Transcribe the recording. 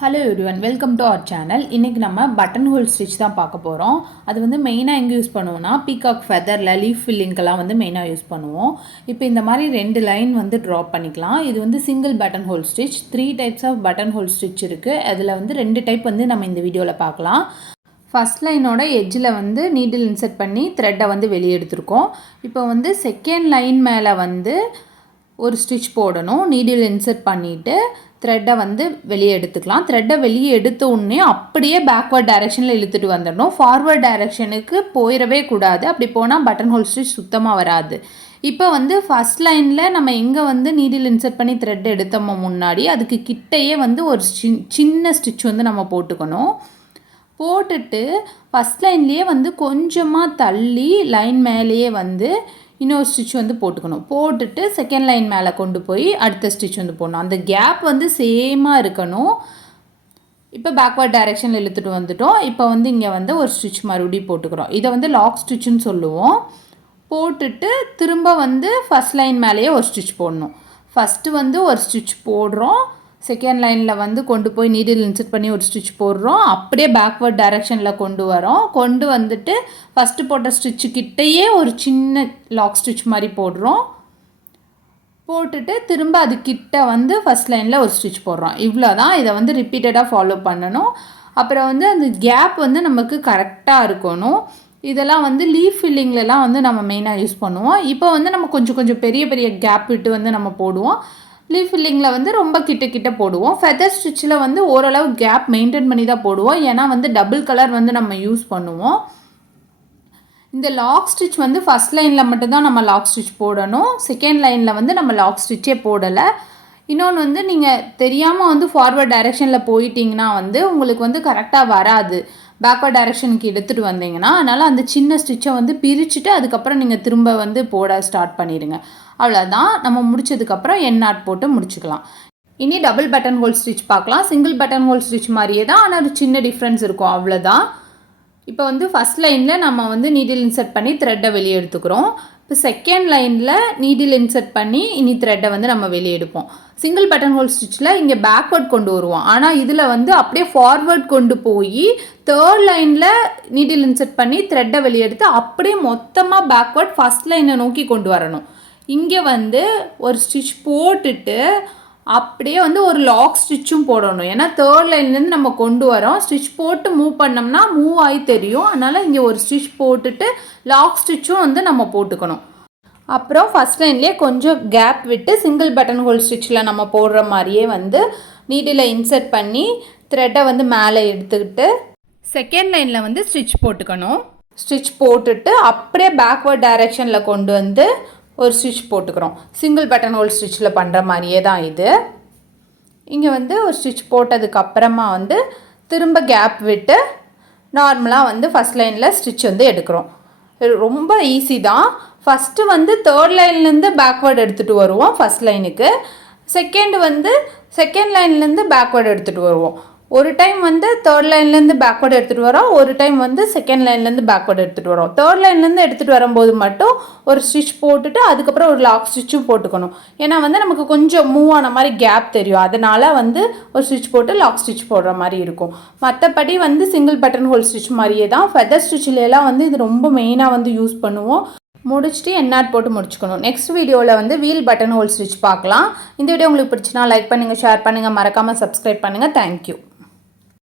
Hello everyone, welcome to our channel. இன்றைக்கி நம்ம button whole stitch தான் பார்க்க போகிறோம். அது வந்து மெயினாக எங்கே யூஸ் பண்ணுவோம்னா பீகாக் ஃபெதரில் லீஃப் ஃபில்லிங்கெல்லாம் வந்து மெயினாக யூஸ் பண்ணுவோம். இப்போ இந்த மாதிரி 2 லைன் வந்து ட்ராப் பண்ணிக்கலாம். இது வந்து single button whole stitch. 3 types off button whole stitch இருக்குது. அதில் வந்து 2 டைப் வந்து நம்ம இந்த வீடியோவில் பார்க்கலாம். ஃபஸ்ட் லைனோட எட்ஜில் வந்து நீடில் இன்சர்ட் பண்ணி த்ரெட்டை வந்து வெளியே எடுத்திருக்கோம். இப்போ வந்து செகண்ட் லைன் மேலே வந்து ஒரு ஸ்டிச் போடணும். நீடில் இன்சர்ட் பண்ணிவிட்டு த்ரெட்டை வந்து வெளியே எடுத்துக்கலாம். த்ரெட்டை வெளியே எடுத்த உடனே அப்படியே பேக்வர்ட் டைரெக்ஷனில் இழுத்துட்டு வந்துடணும். ஃபார்வர்ட் டைரெக்ஷனுக்கு போயிடவே கூடாது. அப்படி போனால் பட்டன் ஹோல் ஸ்டிச் சுத்தமாக வராது. இப்போ வந்து ஃபஸ்ட் லைனில் நம்ம எங்கே வந்து நீடில் இன்சர்ட் பண்ணி த்ரெட் எடுத்தோமோ முன்னாடி அதுக்கு கிட்டையே வந்து ஒரு சின்ன ஸ்டிச் வந்து நம்ம போட்டுக்கணும். போட்டுட்டு ஃபஸ்ட் லைன்லேயே வந்து கொஞ்சமாக தள்ளி லைன் மேலேயே வந்து இன்னொரு ஸ்டிச் வந்து போட்டுக்கணும். போட்டுட்டு செகண்ட் லைன் மேலே கொண்டு போய் அடுத்த ஸ்டிச் வந்து போடணும். அந்த கேப் வந்து சேமாக இருக்கணும். இப்போ பேக்வர்ட் டைரெக்ஷனில் இழுத்துட்டு வந்துட்டோம். இப்போ வந்து இங்கே வந்து ஒரு ஸ்டிச் மறுபடியும் போட்டுக்கிறோம். இதை வந்து லாக் ஸ்டிச்சுன்னு சொல்லுவோம். போட்டுட்டு திரும்ப வந்து ஃபஸ்ட் லைன் மேலேயே ஒரு ஸ்டிச் போடணும். ஃபஸ்ட்டு வந்து ஒரு ஸ்டிச் போடுறோம். செகண்ட் லைனில் வந்து கொண்டு போய் நீடில் இன்சர்ட் பண்ணி ஒரு ஸ்டிச் போடுறோம். அப்படியே பேக்வர்ட் டைரெக்ஷனில் கொண்டு வரோம். கொண்டு வந்துட்டு ஃபஸ்ட்டு போட்ட ஸ்டிச்சுக்கிட்டேயே ஒரு சின்ன லாக் ஸ்டிச் மாதிரி போடுறோம். போட்டுட்டு திரும்ப அதுக்கிட்ட வந்து ஃபஸ்ட் லைனில் ஒரு ஸ்டிச் போடுறோம். இவ்வளோ தான். இதை வந்து ரிப்பீட்டடாக ஃபாலோ பண்ணணும். அப்புறம் வந்து அந்த கேப் வந்து நமக்கு கரெக்டாக இருக்கணும். இதெல்லாம் வந்து லீஃப் ஃபில்லிங்லலாம் வந்து நம்ம மெயினாக யூஸ் பண்ணுவோம். இப்போ வந்து நம்ம கொஞ்சம் பெரிய பெரிய கேப் விட்டு வந்து நம்ம போடுவோம். லீஃப் ஃபில்லிங்கில் வந்து ரொம்ப கிட்ட போடுவோம். ஃபெதர் ஸ்டிச்சில் வந்து ஓரளவு கேப் மெயின்டைன் பண்ணி தான் போடுவோம். ஏன்னா வந்து டபுள் கலர் வந்து நம்ம யூஸ் பண்ணுவோம். இந்த லாக் ஸ்டிச் வந்து ஃபஸ்ட் லைனில் மட்டும்தான் நம்ம லாக் ஸ்டிச் போடணும். செகண்ட் லைனில் வந்து நம்ம லாக் ஸ்டிச்சே போடலை. இன்னொன்று வந்து நீங்கள் தெரியாமல் வந்து ஃபார்வர்ட் டைரெக்ஷனில் போயிட்டிங்கன்னா வந்து உங்களுக்கு வந்து கரெக்டாக வராது. பேக்வர்ட் டைரெக்ஷனுக்கு எடுத்துகிட்டு வந்தீங்கன்னா அதனால் அந்த சின்ன ஸ்டிச்சை வந்து பிரிச்சுட்டு அதுக்கப்புறம் நீங்கள் திரும்ப வந்து போட ஸ்டார்ட் பண்ணிடுங்க. அவ்வளோதான். நம்ம முடிச்சதுக்கப்புறம் என் நாட் போட்டு முடிச்சுக்கலாம். இனி டபுள் பட்டன் ஹோல் ஸ்டிச் பார்க்கலாம். சிங்கிள் பட்டன் ஹோல் ஸ்டிச் மாதிரியே தான், ஆனால் ஒரு சின்ன டிஃப்ரென்ஸ் இருக்கும். அவ்வளோதான். இப்போ வந்து ஃபஸ்ட் லைனில் நம்ம வந்து நீடில் இன்சர்ட் பண்ணி த்ரெட்டை வெளியே எடுத்துக்கிறோம். இப்போ செகண்ட் லைனில் நீடில் இன்சர்ட் பண்ணி இனி த்ரெட்டை வந்து நம்ம வெளியே எடுப்போம். சிங்கிள் பட்டன் ஹோல் ஸ்டிச்சில் இங்கே பேக்வர்ட் கொண்டு வருவோம். ஆனால் இதில் வந்து அப்படியே ஃபார்வர்ட் கொண்டு போய் தேர்ட் லைனில் நீடில் இன்சர்ட் பண்ணி த்ரெட்டை வெளியே எடுத்து அப்படியே மொத்தமாக பேக்வர்ட் ஃபஸ்ட் லைனை நோக்கி கொண்டு வரணும். இங்கே வந்து ஒரு ஸ்டிச் போட்டுட்டு அப்படியே வந்து ஒரு லாக் ஸ்டிச்சும் போடணும். ஏன்னா தேர்ட் லைன்லேருந்து நம்ம கொண்டு வரோம். ஸ்டிச் போட்டு மூவ் பண்ணோம்னா மூவ் ஆகி தெரியும். அதனால் இங்கே ஒரு ஸ்டிச் போட்டுட்டு லாக் ஸ்டிச்சும் வந்து நம்ம போட்டுக்கணும். அப்புறம் ஃபஸ்ட் லைன்லேயே கொஞ்சம் கேப் விட்டு சிங்கிள் பட்டன் ஹோல் ஸ்டிச்சில் நம்ம போடுற மாதிரியே வந்து நீடில் இன்சர்ட் பண்ணி த்ரெட்டை வந்து மேலே எடுத்துக்கிட்டு செகண்ட் லைனில் வந்து ஸ்டிச் போட்டுக்கணும். ஸ்டிச் போட்டுட்டு அப்படியே பேக்வர்ட் டைரெக்ஷனில் கொண்டு வந்து ஒரு ஸ்டிச் போட்டுக்கிறோம். சிங்கிள் பட்டன் ஹோல் ஸ்டிச்சில் பண்ணுற மாதிரியே தான் இது. இங்கே வந்து ஒரு ஸ்டிச் போட்டதுக்கப்புறமா வந்து திரும்ப கேப் விட்டு நார்மலாக வந்து ஃபஸ்ட் லைனில் ஸ்டிச் வந்து எடுக்கிறோம். ரொம்ப ஈஸி தான். ஃபஸ்ட்டு வந்து தேர்ட் லைன்லேருந்து பேக்வேர்டு எடுத்துகிட்டு வருவோம் ஃபஸ்ட் லைனுக்கு. செகண்ட் லைன்லேருந்து பேக்வேர்டு எடுத்துகிட்டு வருவோம். ஒரு டைம் வந்து தேர்ட் லைன்லேருந்து பேக்வேர்டு எடுத்துகிட்டு வரோம். ஒரு டைம் வந்து செகண்ட் லைன்லேருந்து பேக்வேர்டு எடுத்துகிட்டு வரோம். தேர்ட் லைன்லேருந்து எடுத்துகிட்டு வரும்போது மட்டும் ஒரு ஸ்டிச் போட்டுட்டு அதுக்கப்புறம் ஒரு லாக் ஸ்டிச்சும் போட்டுக்கணும். ஏன்னா வந்து நமக்கு கொஞ்சம் மூவ் ஆன மாதிரி கேப் தெரியும். அதனால் வந்து ஒரு ஸ்டிச் போட்டு லாக் ஸ்டிச் போடுற மாதிரி இருக்கும். மற்றபடி வந்து சிங்கிள் பட்டன் ஹோல் ஸ்டிச் மாதிரியே தான். ஃபெதர் ஸ்டிச்சிலலாம் வந்து இது ரொம்ப மெயினாக வந்து யூஸ் பண்ணுவோம். முடிச்சுட்டு என் நாட் போட்டு முடிச்சுக்கணும். நெக்ஸ்ட் வீடியோவில் வந்து வீல் பட்டன் ஹோல் ஸ்டிச் பார்க்கலாம். இந்த வீடியோ உங்களுக்கு பிடிச்சினா லைக் பண்ணுங்கள், ஷேர் பண்ணுங்கள், மறக்காமல் சப்ஸ்கிரைப் பண்ணுங்கள். தேங்க்யூ.